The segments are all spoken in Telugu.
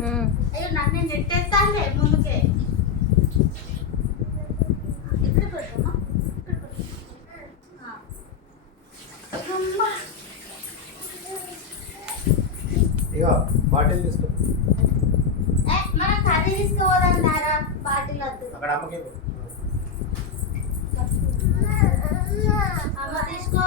అయ్యో నన్ను నెట్టేస్తానులే ముందుకే. ఇక్కడ పెట్టమ్మా. అమ్మా. ఇగో బాటిల్ తీసుకో. ఏ, మనం కర్రీ తీసుకోవడం దారా బాటిల్ వద్దు. అక్కడ అమ్మకి ఇవ్వు. అమ్మ తీసుకో.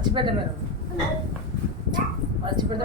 మర్చిపెట్ట మీరు మర్చిపెట్ట